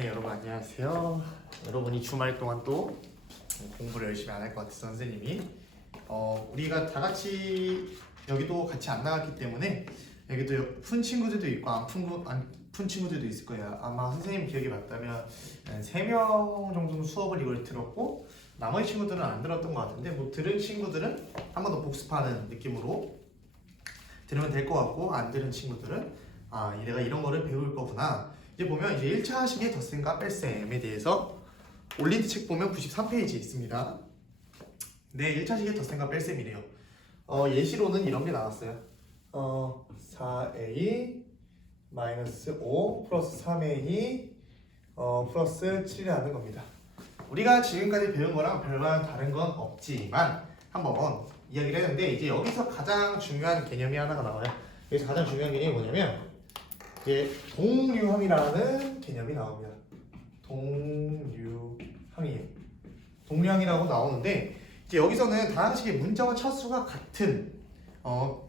네, 여러분 안녕하세요. 여러분이 주말 동안 또 공부를 열심히 안 할 것 같아서 선생님이 우리가 다 같이 여기도 같이 안 나갔기 때문에 여기도 푼 친구들도 있고 안 푼 친구들도 있을 거예요. 아마 선생님 기억이 맞다면 3명 정도는 수업을 이걸 들었고 나머지 친구들은 안 들었던 것 같은데 뭐 들은 친구들은 한 번 더 복습하는 느낌으로 들으면 될 것 같고 안 들은 친구들은 내가 이런 거를 배울 거구나. 이제 보면 이제 1차 식의 덧셈과 뺄셈에 대해서 올린 책 보면 93페이지에 있습니다. 네, 1차 식의 덧셈과 뺄셈이래요. 예시로는 이런 게 나왔어요. 4a 마이너스 5 플러스 3a 플러스 7이라는 겁니다. 우리가 지금까지 배운 거랑 별반 다른 건 없지만 한번 이야기를 했는데 이제 여기서 가장 중요한 개념이 하나가 나와요. 여기서 가장 중요한 개념이 뭐냐면 이제 동류항이라는 개념이 나옵니다. 동류항이라고 나오는데 이제 여기서는 다항식의 문자와 차수가 같은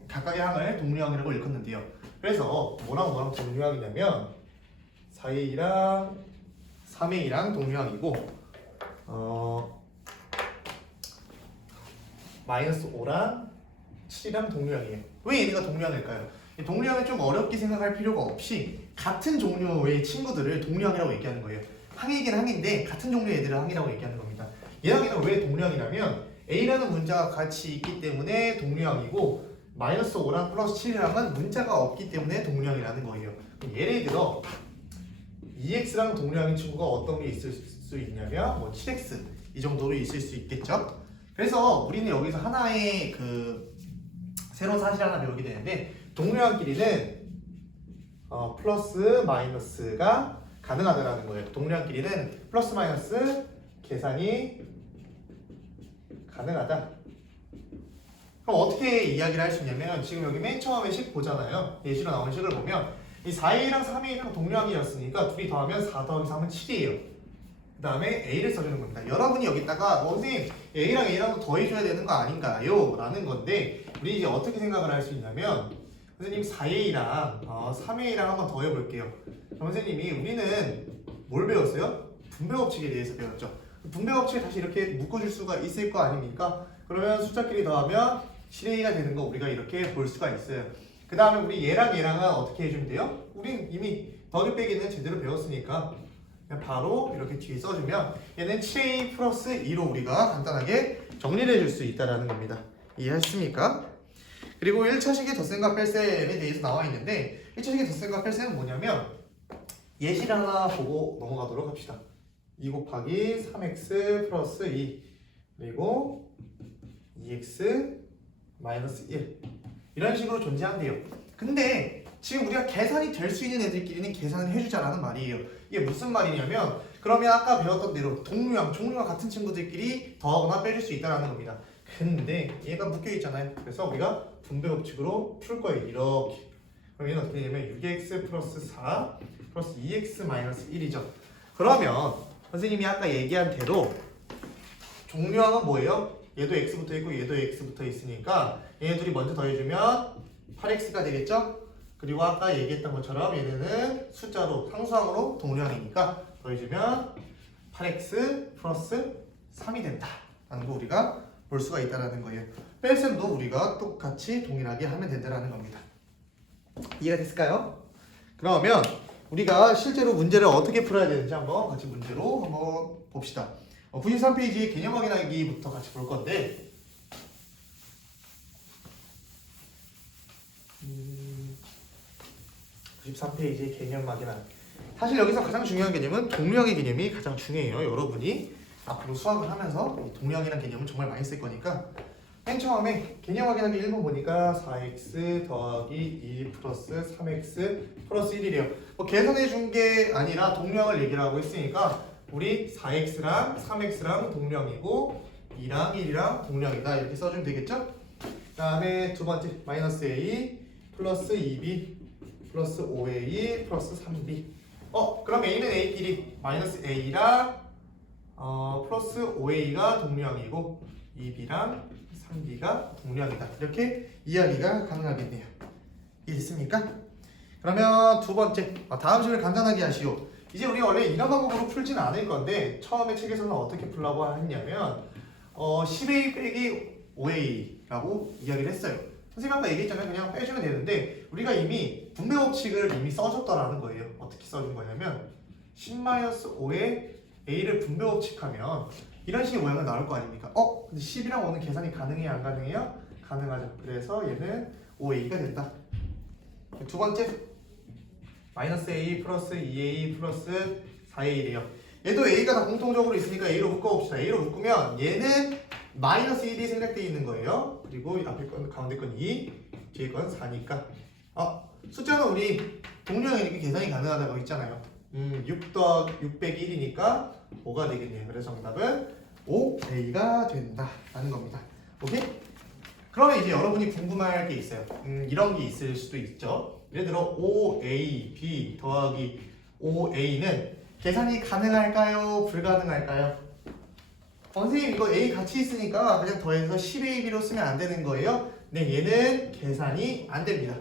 각각의 항을 동류항이라고 일컫는데요. 그래서 뭐랑 동류항이냐면 4a랑 3a랑 동류항이고 마이너스 5랑 7이랑 동류항이에요. 왜 얘네가 동류항일까요? 동류항을 좀 어렵게 생각할 필요가 없이 같은 종류의 친구들을 동류항이라고 얘기하는 거예요. 항이긴 항인데 같은 종류의 애들을 항이라고 얘기하는 겁니다. 얘네는 왜 동류항이냐면 A라는 문자가 같이 있기 때문에 동류항이고 마이너스 5랑 플러스 7이랑은 문자가 없기 때문에 동류항이라는 거예요. 예를 들어 2x랑 동류항인 친구가 어떤 게 있을 수 있냐면 뭐 7x 이 정도로 있을 수 있겠죠. 그래서 우리는 여기서 하나의 새로운 사실 하나 배우게 되는데 동류항끼리는 플러스 마이너스가 가능하다라는 거예요. 동류항끼리는 플러스 마이너스 계산이 가능하다. 그럼 어떻게 이야기를 할 수 있냐면 지금 여기 맨 처음에 식 보잖아요. 예시로 나온 식을 보면 이 4a랑 3a랑 동류항이었으니까 둘이 더하면 4 더하기 3은 7이에요. 그 다음에 a를 써주는 겁니다. 여러분이 여기다가 선생님 a랑 a랑도 더해줘야 되는 거 아닌가요? 라는 건데 우리 이제 어떻게 생각을 할 수 있냐면 선생님 4a랑 3a랑 한번 더해볼게요. 선생님이 우리는 뭘 배웠어요? 분배법칙에 대해서 배웠죠. 분배법칙을 다시 이렇게 묶어줄 수가 있을 거 아닙니까? 그러면 숫자끼리 더하면 7a가 되는 거 우리가 이렇게 볼 수가 있어요. 그 다음에 우리 얘랑 얘랑은 어떻게 해주면 돼요? 우린 이미 더하기 빼기는 제대로 배웠으니까 그냥 바로 이렇게 뒤에 써주면 얘는 7a 플러스 2로 우리가 간단하게 정리를 해줄 수 있다는 겁니다. 이해하셨습니까? 그리고 1차식의 덧셈과 뺄셈에 대해서 나와 있는데 1차식의 덧셈과 뺄셈은 뭐냐면 예시를 하나 보고 넘어가도록 합시다. 2 곱하기 3x 플러스 2 그리고 2x 마이너스 1 이런 식으로 존재한대요. 근데 지금 우리가 계산이 될 수 있는 애들끼리는 계산을 해주자라는 말이에요. 이게 무슨 말이냐면 그러면 아까 배웠던 대로 종류와 같은 친구들끼리 더하거나 빼줄 수 있다는 겁니다. 근데 얘가 묶여있잖아요. 그래서 우리가 분배법칙으로 풀 거예요. 이렇게. 그럼 얘는 어떻게 되냐면 6x 플러스 4 플러스 2x 마이너스 1이죠. 그러면 선생님이 아까 얘기한 대로 종류항은 뭐예요? 얘도 x 붙어 있고 얘도 x 붙어 있으니까 얘네 둘이 먼저 더해주면 8x가 되겠죠? 그리고 아까 얘기했던 것처럼 얘네는 숫자로 상수항으로 동류항이니까 더해주면 8x 플러스 3이 된다 라는 거 우리가 볼 수가 있다는 거예요. 뺄셈도 우리가 똑같이 동일하게 하면 된다는 겁니다. 이해가 됐을까요? 그러면 우리가 실제로 문제를 어떻게 풀어야 되는지 한번 같이 문제로 한번 봅시다. 93페이지 개념 확인하기부터 같이 볼 건데 93페이지 개념 확인하기. 사실 여기서 가장 중요한 개념은 동류항의 개념이 가장 중요해요. 여러분이 앞으로 수학을 하면서 동류항이라는 개념을 정말 많이 쓸 거니까 맨 처음에 개념 확인하기 1번 보니까 4x 더하기 2 플러스 3x 플러스 1이래요. 계산해 준 게 아니라 동류항을 얘기를 하고 있으니까 우리 4x랑 3x랑 동류항이고 2랑 1이랑 동류항이다 이렇게 써주면 되겠죠? 그 다음에 두 번째 마이너스 a 플러스 2b 플러스 5a 플러스 3b 그럼 a는 a끼리 마이너스 a랑 플러스 5a가 동류항이고 2b랑 3b가 동류항이다. 이렇게 이야기가 가능하겠네요. 이해됐습니까? 그러면 두 번째 다음 식을 간단하게 하시오. 이제 우리가 원래 이런 방법으로 풀지는 않을 건데 처음에 책에서는 어떻게 풀라고 했냐면 10a 빼기 5a라고 이야기를 했어요. 선생님 아까 얘기했잖아요. 그냥 빼주면 되는데 우리가 이미 분배 법칙을 이미 써줬다라는 거예요. 어떻게 써준 거냐면 10-5에 a를 분배 법칙하면 이런 식의 모양이 나올 거 아닙니까? 근데 10이랑 5는 계산이 가능해요? 안 가능해요? 가능하죠. 그래서 얘는 5a가 된다. 두 번째 마이너스 a 플러스 2a 플러스 4a래요. 얘도 a가 다 공통적으로 있으니까 a로 묶어봅시다. a로 묶으면 얘는 마이너스 1이 생략되어 있는 거예요. 그리고 앞에 건 가운데 건 2, 뒤에 건 4니까 숫자는 우리 동류형이 이렇게 계산이 가능하다고 했잖아요. 6 빼기 1이니까 5가 되겠네요. 그래서 정답은 5a가 된다 라는 겁니다. 오케이? 그러면 이제 여러분이 궁금할 게 있어요. 이런 게 있을 수도 있죠. 예를 들어 5ab 더하기 5a는 계산이 가능할까요? 불가능할까요? 선생님 이거 a 같이 있으니까 그냥 더해서 10ab로 쓰면 안 되는 거예요? 네, 얘는 계산이 안 됩니다.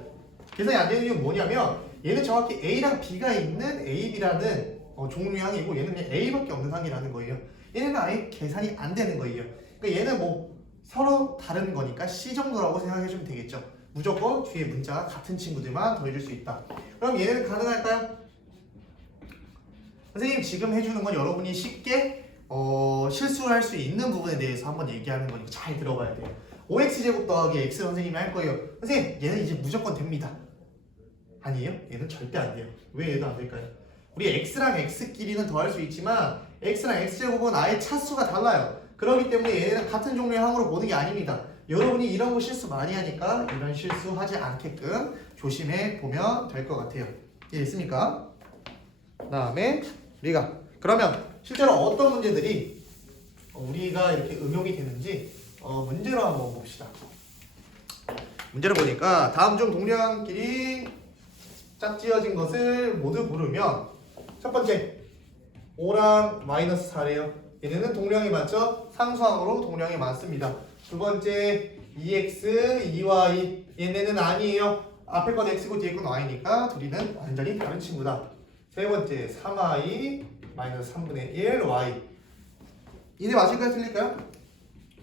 계산이 안 되는 이유는 뭐냐면 얘는 정확히 a랑 b가 있는 ab라는 종류의 항이고 얘는 그냥 a밖에 없는 항이라는 거예요. 얘는 아예 계산이 안 되는 거예요. 그러니까 얘는 뭐 서로 다른 거니까 c 정도라고 생각해주면 되겠죠. 무조건 뒤에 문자가 같은 친구들만 더해줄 수 있다. 그럼 얘는 가능할까요? 선생님 지금 해주는 건 여러분이 쉽게 실수를 할 수 있는 부분에 대해서 한번 얘기하는 거니까 잘 들어봐야 돼요. 5x제곱 더하기 x 선생님이 할 거예요. 선생님 얘는 이제 무조건 됩니다. 아니에요? 얘는 절대 안 돼요. 왜 얘도 안 될까요? 우리 x랑 x끼리는 더할 수 있지만 x랑 x제곱은 아예 차수가 달라요. 그렇기 때문에 얘는 같은 종류의 항으로 보는 게 아닙니다. 여러분이 이런 거 실수 많이 하니까 이런 실수 하지 않게끔 조심해 보면 될 것 같아요. 이해됐습니까? 그 다음에 우리가 그러면 실제로 어떤 문제들이 우리가 이렇게 응용이 되는지 문제로 한번 봅시다. 문제를 보니까 다음 중 동량끼리 짝지어진 것을 모두 고르면 첫 번째 5랑 마이너스 4래요. 얘네는 동량이 맞죠? 상수항으로 동량이 많습니다. 두 번째 2x, 2y 얘네는 아니에요. 앞에 건 x고 뒤에 건 y니까 둘이는 완전히 다른 친구다. 세 번째 3y 마이너스 3분의 1 y 얘네 맞을까요? 틀릴까요?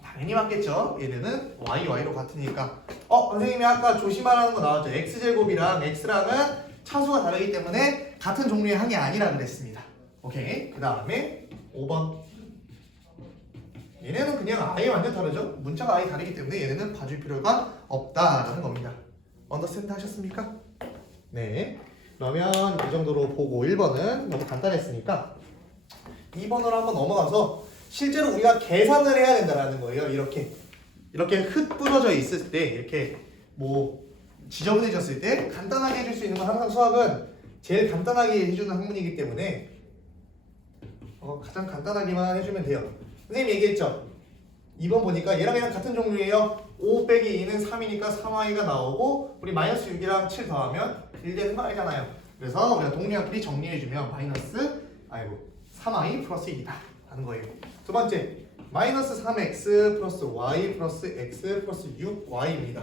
당연히 맞겠죠. 얘네는 y로 같으니까 선생님이 아까 조심하라는 거 나왔죠. x제곱이랑 x랑은 차수가 다르기 때문에 같은 종류의 항이 아니라 그랬습니다. 오케이. 그 다음에 5번 얘네는 그냥 아예 완전 다르죠. 문자가 아예 다르기 때문에 얘네는 봐줄 필요가 없다라는 겁니다. 언더스탠드 하셨습니까? 네. 그러면 이 정도로 보고 1번은 너무 간단했으니까 2번으로 한번 넘어가서 실제로 우리가 계산을 해야 된다는 거예요. 이렇게 흩뿌러져 있을 때 이렇게 뭐 지저분해졌을 때 간단하게 해줄 수 있는 건 항상 수학은 제일 간단하게 해주는 학문이기 때문에 가장 간단하게만 해주면 돼요. 선생님 얘기했죠? 2번 보니까 얘랑 얘랑 같은 종류예요. 5 빼기 2는 3이니까 3y가 나오고 우리 마이너스 6이랑 7 더하면 1 되는 거 알잖아요. 그래서 우리가 동량끼리 정리해주면 마이너스 3y 플러스 1이다 하는 거예요. 두 번째 마이너스 3x 플러스 y 플러스 x 플러스 6y입니다.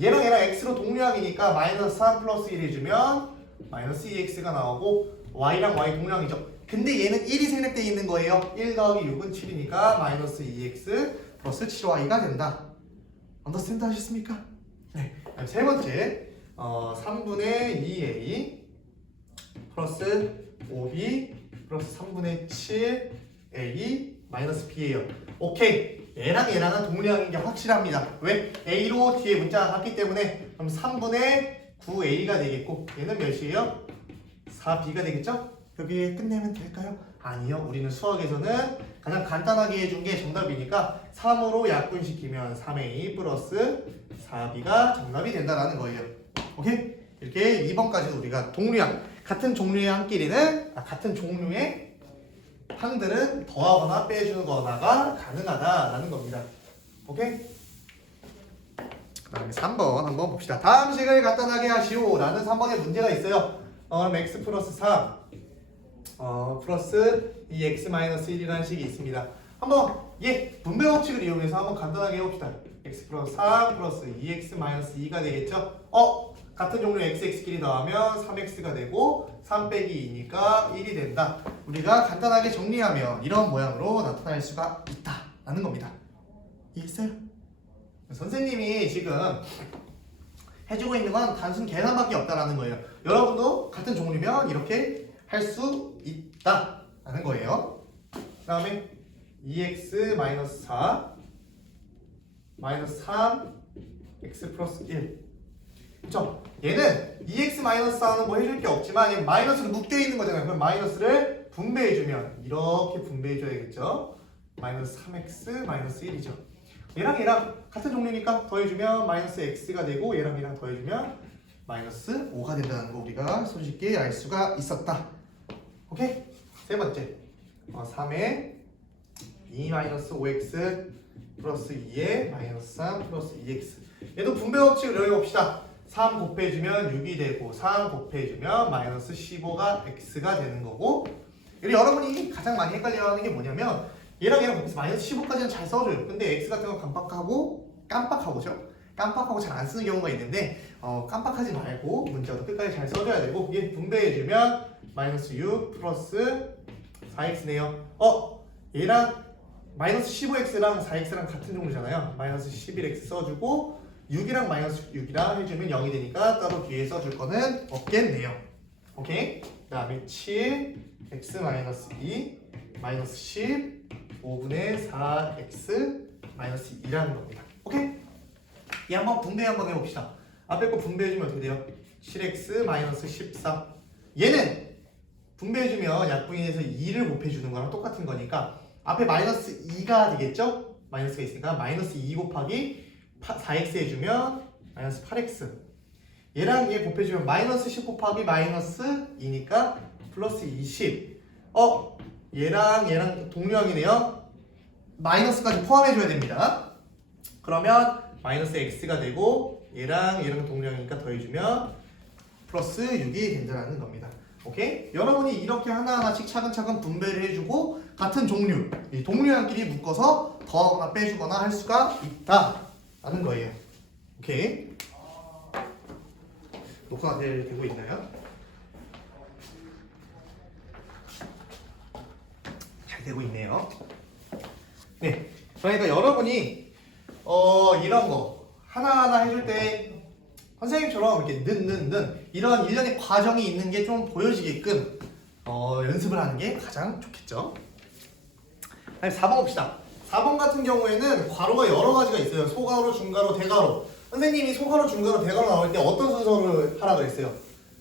얘랑 얘랑 x로 동량이니까 마이너스 3 플러스 1 해주면 마이너스 2x가 나오고 y랑 y 동량이죠. 근데 얘는 1이 생략되어 있는 거예요. 1 더하기 6은 7이니까 마이너스 2x 플러스 7y가 된다. 언더스탠드 하셨습니까? 네. 세 번째 3분의 2a 플러스 5b 플러스 3분의 7a 마이너스 b예요. 오케이. 얘랑 얘랑은 동량인 게 확실합니다. 왜? a로 뒤에 문자가 같기 때문에 그럼 3분의 9a가 되겠고 얘는 몇이에요? 4b가 되겠죠? 여기에 끝내면 될까요? 아니요. 우리는 수학에서는 가장 간단하게 해준 게 정답이니까 3으로 약분시키면 3a 플러스 4b가 정답이 된다라는 거예요. 오케이? 이렇게 2번까지도 우리가 동류항, 같은 종류의 항끼리는 같은 종류의 항들은 더하거나 빼주거나가 가능하다라는 겁니다. 오케이? 그 다음에 3번 한번 봅시다. 다음 식을 간단하게 하시오 라는 3번에 문제가 있어요. 그럼 x 플러스 3 플러스 2x 마이너스 1이라는 식이 있습니다. 한번 분배 법칙을 이용해서 한번 간단하게 해봅시다. x 플러스 3 플러스 2x 마이너스 2가 되겠죠? 같은 종류 xx끼리 더하면 3x가 되고 3 빼기 2니까 1이 된다. 우리가 간단하게 정리하면 이런 모양으로 나타날 수가 있다라는 겁니다. 이해했어요? 선생님이 지금 해주고 있는 건 단순 계산밖에 없다라는 거예요. 여러분도 같은 종류면 이렇게 할 수 있다라는 거예요. 그 다음에 2x-4 3x 플러스 1. 그쵸? 얘는 2x-4는 뭐 해줄 게 없지만 얘는 마이너스로 묶여 있는 거잖아요. 그럼 마이너스를 분배해주면 이렇게 분배해줘야겠죠? 마이너스 3x 마이너스 1이죠. 얘랑 같은 종류니까 더해주면 마이너스 x가 되고 얘랑 더해주면 마이너스 5가 된다는 거 우리가 손쉽게 알 수가 있었다. 오케이? 세 번째 3에 2 마이너스 5x 플러스 2에 마이너스 3 플러스 2x. 얘도 분배 법칙을 외워봅시다. 3 곱해주면 6이 되고 3 곱해주면 마이너스 15가 x가 되는 거고, 여러분이 가장 많이 헷갈려하는 게 뭐냐면 얘랑 곱해서 마이너스 15까지는 잘 써줘요. 근데 x 같은 거 깜빡하고 잘 안 쓰는 경우가 있는데 깜빡하지 말고 문자도 끝까지 잘 써줘야 되고, 얘 분배해주면 마이너스 6 플러스 4x네요. 얘랑 마이너스 15x랑 4x랑 같은 종류잖아요. 마이너스 11x 써주고 6이랑 마이너스 6이랑 해주면 0이 되니까 따로 뒤에 써줄 거는 없겠네요. 오케이? 그 다음에 7 x 마이너스 2 마이너스 10 5분의 4x 마이너스 2라는 겁니다. 오케이? 이 한번 분배 한번 해봅시다. 앞에 거 분배해주면 어떻게 돼요? 7x 마이너스 14. 얘는 분배해주면 약분에서 2를 곱해주는 거랑 똑같은 거니까 앞에 마이너스 2가 되겠죠? 마이너스가 있으니까 마이너스 2 곱하기 4x 해주면 마이너스 8x. 얘랑 얘 곱해주면 마이너스 10 곱하기 마이너스 2니까 플러스 20. 얘랑 동류항이네요. 마이너스까지 포함해줘야 됩니다. 그러면 마이너스 x가 되고 얘랑 동류항이니까 더해주면 플러스 6이 된다는 겁니다. 오케이? 여러분이 이렇게 하나하나씩 차근차근 분배를 해주고 같은 종류, 이 동류항끼리 묶어서 더하거나 빼주거나 할 수가 있다라는 거예요. 오케이? 녹화가 되고 있나요? 잘 되고 있네요. 네, 그러니까 여러분이 이런 거 하나하나 해줄 때 선생님처럼 이렇게 이런 일련의 과정이 있는 게 좀 보여지게끔 연습을 하는 게 가장 좋겠죠. 다음 4번 봅시다. 4번 같은 경우에는 괄호가 여러 가지가 있어요. 소괄호, 중괄호, 대괄호. 선생님이 소괄호, 중괄호, 대괄호 나올 때 어떤 순서를 하라 그랬어요?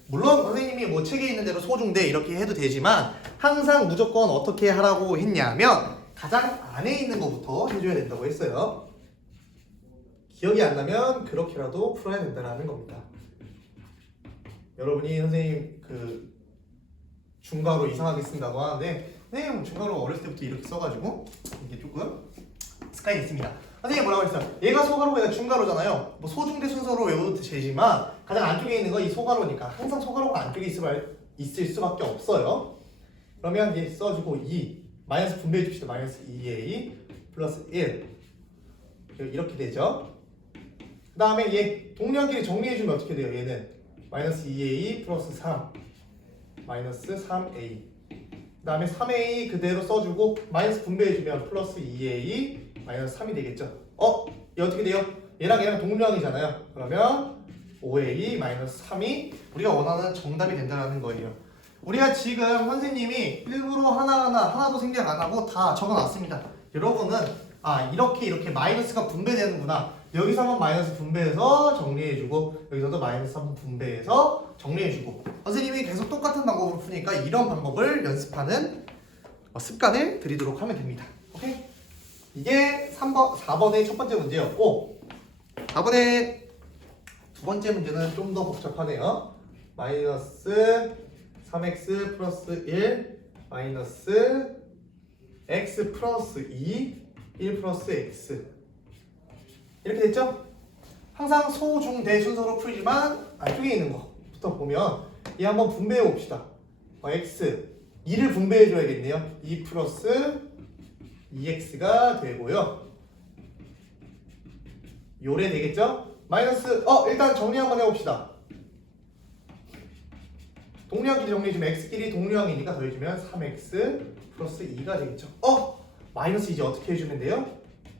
물론 선생님이 뭐 책에 있는 대로 소중대 이렇게 해도 되지만 항상 무조건 어떻게 하라고 했냐면 가장 안에 있는 것부터 해줘야 된다고 했어요. 기억이 안 나면 그렇게라도 풀어야 된다는 겁니다. 여러분이 선생님 중괄호 이상하게 쓴다고 하는데 선생님 중괄호 어렸을 때부터 이렇게 써가지고 이게 조금 습관이 있습니다. 선생님 뭐라고 했어요? 얘가 소괄호가 아니라 중괄호잖아요. 뭐 소중대 순서로 외워도 되지만 가장 안쪽에 있는 건 이 소괄호니까 항상 소괄호가 안쪽에 있을 수밖에 없어요. 그러면 얘 써주고 2 마이너스 분배해 줍시다. 마이너스 2a 플러스 1 이렇게 되죠. 그 다음에 얘 동량끼리 정리해주면 어떻게 돼요? 얘는 마이너스 2a 플러스 3 마이너스 3a. 그 다음에 3a 그대로 써주고 마이너스 분배해주면 플러스 2a 마이너스 3이 되겠죠. 얘 어떻게 돼요? 얘랑 동량이잖아요. 그러면 5a 마이너스 3이 우리가 원하는 정답이 된다는 거예요. 우리가 지금 선생님이 일부러 하나도 생각 안 하고 다 적어놨습니다. 여러분은 이렇게 마이너스가 분배되는구나. 여기서 한번 마이너스 분배해서 정리해주고 여기서도 마이너스 한번 분배해서 정리해주고 선생님이 계속 똑같은 방법으로 푸니까 이런 방법을 연습하는 습관을 들이도록 하면 됩니다. 오케이? 이게 4번의 첫 번째 문제였고 4번의 두 번째 문제는 좀 더 복잡하네요. 마이너스 3x 플러스 1 마이너스 x 플러스 2 1 플러스 x 이렇게 됐죠? 항상 소, 중, 대 순서로 풀지만 안쪽에 있는 거부터 보면 이 한번 분배해 봅시다. x 2를 분배해 줘야겠네요. 2 플러스 2x가 되고요. 요래 되겠죠? 마이너스 일단 정리 한번 해봅시다. 동류항끼리 정리해주면 x끼리 동류항이니까 더해주면 3x 플러스 2가 되겠죠. 마이너스 이제 어떻게 해주면 돼요?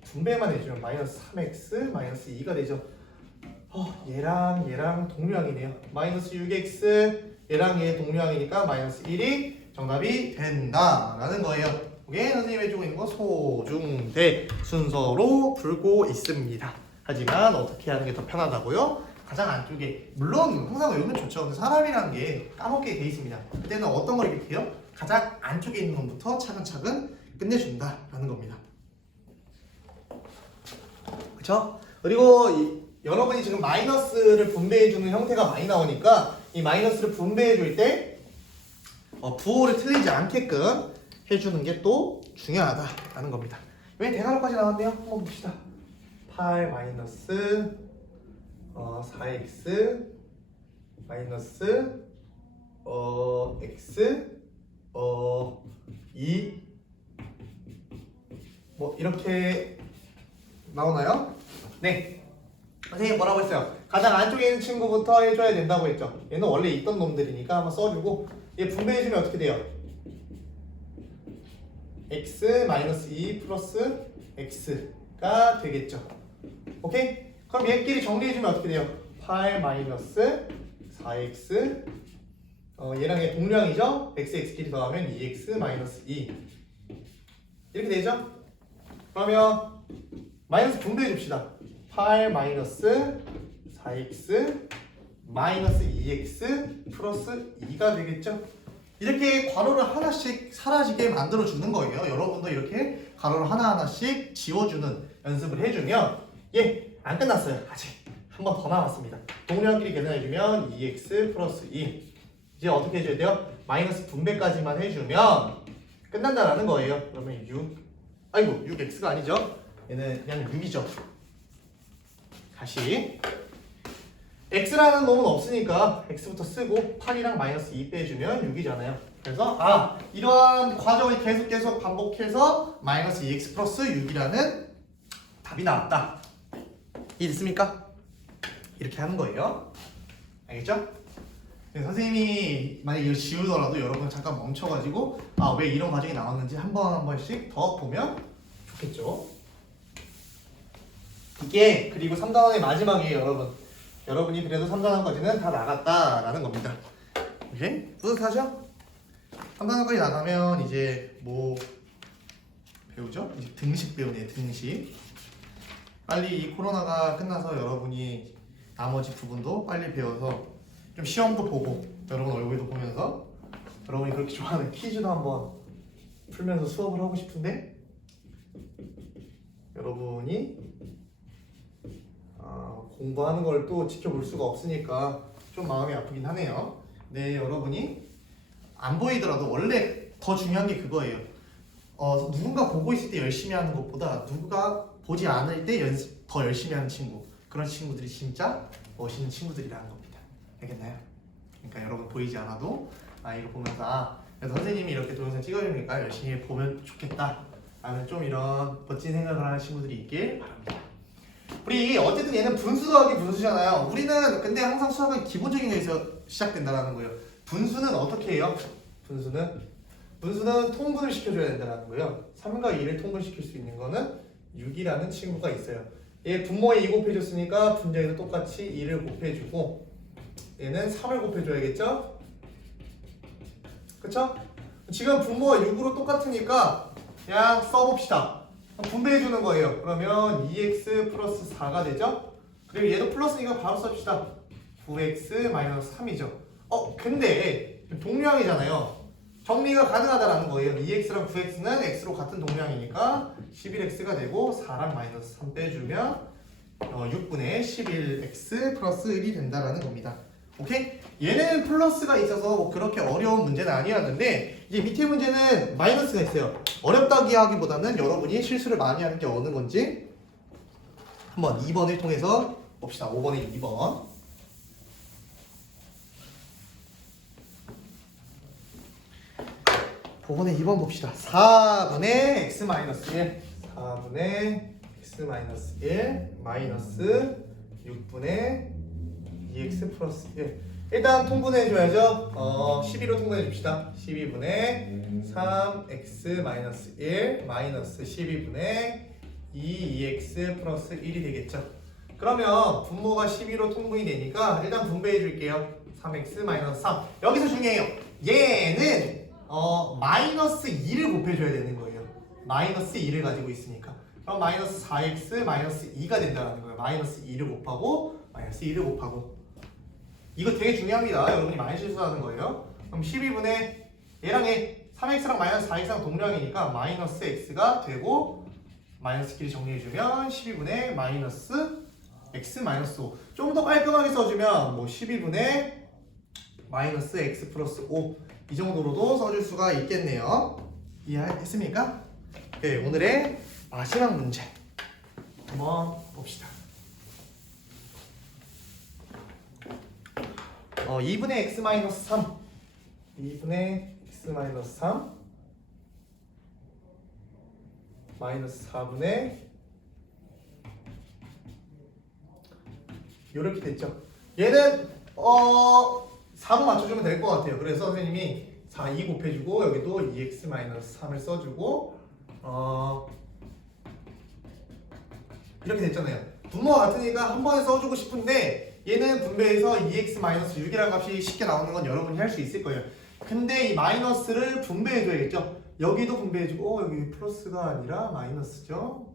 분배만 해주면 마이너스 3x 마이너스 2가 되죠. 얘랑 동류항이네요. 마이너스 6x 얘랑 얘 동류항이니까 마이너스 1이 정답이 된다라는 거예요. 오케이? 선생님이 해주고 있는 거 소중대 순서로 풀고 있습니다. 하지만 어떻게 하는 게 더 편하다고요? 가장 안쪽에, 물론 항상 외우면 좋죠. 근데 사람이라는 게 까먹게 돼 있습니다. 그때는 어떤 걸 이렇게 해요? 가장 안쪽에 있는 놈부터 차근차근 끝내준다라는 겁니다. 그쵸? 그리고 여러분이 지금 마이너스를 분배해주는 형태가 많이 나오니까 이 마이너스를 분배해줄 때 부호를 틀리지 않게끔 해주는 게 또 중요하다라는 겁니다. 왜 대괄호까지 나왔네요? 한번 봅시다. 8 마이너스 4x 마이너스 x 2 뭐 이렇게 나오나요? 네. 선생님 뭐라고 했어요? 가장 안쪽에 있는 친구부터 해줘야 된다고 했죠. 얘는 원래 있던 놈들이니까 한번 써주고 얘 분배해주면 어떻게 돼요? x 마이너스 2 플러스 x가 되겠죠. 오케이? 그럼 얘끼리 정리해주면 어떻게 돼요? 8 마이너스 4x 얘랑 얘 동류항이죠? x, x끼리 더하면 2x 마이너스 2 이렇게 되죠? 그러면 마이너스 분배해줍시다. 8 마이너스 4x 마이너스 2x 플러스 2가 되겠죠? 이렇게 괄호를 하나씩 사라지게 만들어주는 거예요. 여러분도 이렇게 괄호를 하나하나씩 지워주는 연습을 해주면 안 끝났어요. 아직 한 번 더 남았습니다. 동류항끼리 계산해주면 2x 플러스 2 이제 어떻게 해줘야 돼요? 마이너스 분배까지만 해주면 끝난다라는 거예요. 그러면 6x가 아니죠? 얘는 그냥 6이죠. 다시 x라는 놈은 없으니까 x부터 쓰고 8이랑 마이너스 2 빼주면 6이잖아요. 그래서 이러한 과정을 계속 반복해서 마이너스 2x 플러스 6이라는 답이 나왔다. 이해됐습니까? 이렇게 하는 거예요. 알겠죠? 네, 선생님이 만약에 이걸 지우더라도 여러분 잠깐 멈춰가지고 왜 이런 과정이 나왔는지 한 번씩 더 보면 좋겠죠. 이게 그리고 3단원의 마지막이에요, 여러분. 여러분이 그래도 3단원까지는 다 나갔다라는 겁니다. 오케이? 뿌듯하죠? 3단원까지 나가면 이제 뭐 배우죠? 이제 등식 배우네요, 등식. 빨리 이 코로나가 끝나서 여러분이 나머지 부분도 빨리 배워서 좀 시험도 보고 여러분 얼굴도 보면서 여러분이 그렇게 좋아하는 퀴즈도 한번 풀면서 수업을 하고 싶은데 여러분이 공부하는 걸 또 지켜볼 수가 없으니까 좀 마음이 아프긴 하네요. 네, 여러분이 안 보이더라도 원래 더 중요한 게 그거예요. 누군가 보고 있을 때 열심히 하는 것보다 누가 보지 않을 때 더 열심히 하는 친구, 그런 친구들이 진짜 멋있는 친구들이라는 겁니다. 알겠나요? 그러니까 여러분 보이지 않아도 이거 보면서 그래서 선생님이 이렇게 동영상 찍어주니까 열심히 보면 좋겠다 라는 좀 이런 멋진 생각을 하는 친구들이 있길 바랍니다. 우리 어쨌든 얘는 분수 더하기 분수잖아요. 우리는 근데 항상 수학은 기본적인 거에서 시작된다는 거예요. 분수는 어떻게 해요? 분수는 통분을 시켜줘야 된다는 거예요. 3과 2를 통분시킬 수 있는 거는 6이라는 친구가 있어요. 얘 분모에 2 곱해줬으니까 분자에도 똑같이 2를 곱해주고 얘는 3을 곱해줘야겠죠? 그쵸? 지금 분모가 6으로 똑같으니까 그냥 써봅시다. 분배해주는 거예요. 그러면 2x 플러스 4가 되죠? 그리고 얘도 플러스니까 바로 썹시다. 9x 마이너스 3이죠. 근데 동류항이잖아요. 정리가 가능하다라는 거예요. 2x랑 9x는 x로 같은 동류항이니까 11x가 되고 4랑 마이너스 3 빼주면 6분의 11x 플러스 1이 된다라는 겁니다. 오케이? 얘는 플러스가 있어서 뭐 그렇게 어려운 문제는 아니었는데 이제 밑에 문제는 마이너스가 있어요. 어렵다기 하기보다는 여러분이 실수를 많이 하는 게 어느 건지 한번 2번을 통해서 봅시다. 5번에 2번. 5번에 2번 봅시다. 4분의 x-1 4분의 x-1 마이너스 6분의 2x 플러스 1 일단 통분해줘야죠. 12로 통분해줍시다. 12분의 3x-1 마이너스 12분의 2x 플러스 1이 되겠죠. 그러면 분모가 12로 통분이 되니까 일단 분배해줄게요. 3x-3. 여기서 중요해요. 얘는 마이너스 2를 곱해줘야 되는 거예요. 마이너스 2를 가지고 있으니까. 그럼 마이너스 4x 마이너스 2가 된다는 거예요. 마이너스 2를 곱하고 마이너스 2를 곱하고. 이거 되게 중요합니다. 여러분이 많이 실수하는 거예요. 그럼 12분의 얘랑 얘 3x랑 마이너스 4x랑 동량이니까 마이너스 x가 되고 마이너스끼리 정리해주면 12분의 마이너스 x 마이너스 5. 좀 더 깔끔하게 써주면 뭐 12분의 마이너스 x 플러스 5 이 정도로도 써줄 수가 있겠네요. 이해했습니까? 네, 오늘의 마지막 문제 한번 봅시다. 2분의 x 마이너스 3 2분의 x 마이너스 3 마이너스 4분의 이렇게 됐죠. 얘는 4번 맞춰주면 될 것 같아요. 그래서 선생님이 4, 2 곱해주고 여기도 2x 마이너스 3을 써주고 이렇게 됐잖아요. 분모가 같으니까 한 번에 써주고 싶은데 얘는 분배해서 2x 마이너스 6이라는 값이 쉽게 나오는 건 여러분이 할 수 있을 거예요. 근데 이 마이너스를 분배해줘야겠죠. 여기도 분배해주고 여기 플러스가 아니라 마이너스죠.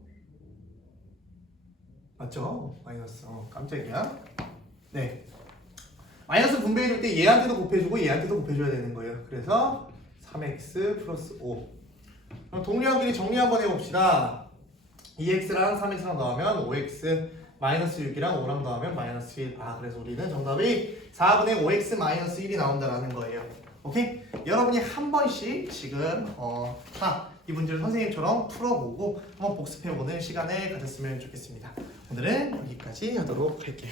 맞죠? 마이너스. 깜짝이야. 네. 마이너스 분배해줄 때 얘한테도 곱해주고 얘한테도 곱해줘야 되는 거예요. 그래서 3x 플러스 5. 그럼 동량끼리 정리 한번 해봅시다. 2x랑 3x랑 더하면 5x 마이너스 6이랑 5랑 더하면 마이너스 1. 그래서 우리는 정답이 4분의 5x 마이너스 1이 나온다라는 거예요. 오케이? 여러분이 한 번씩 지금 다 이 문제를 선생님처럼 풀어보고 한번 복습해보는 시간을 가졌으면 좋겠습니다. 오늘은 여기까지 하도록 할게요.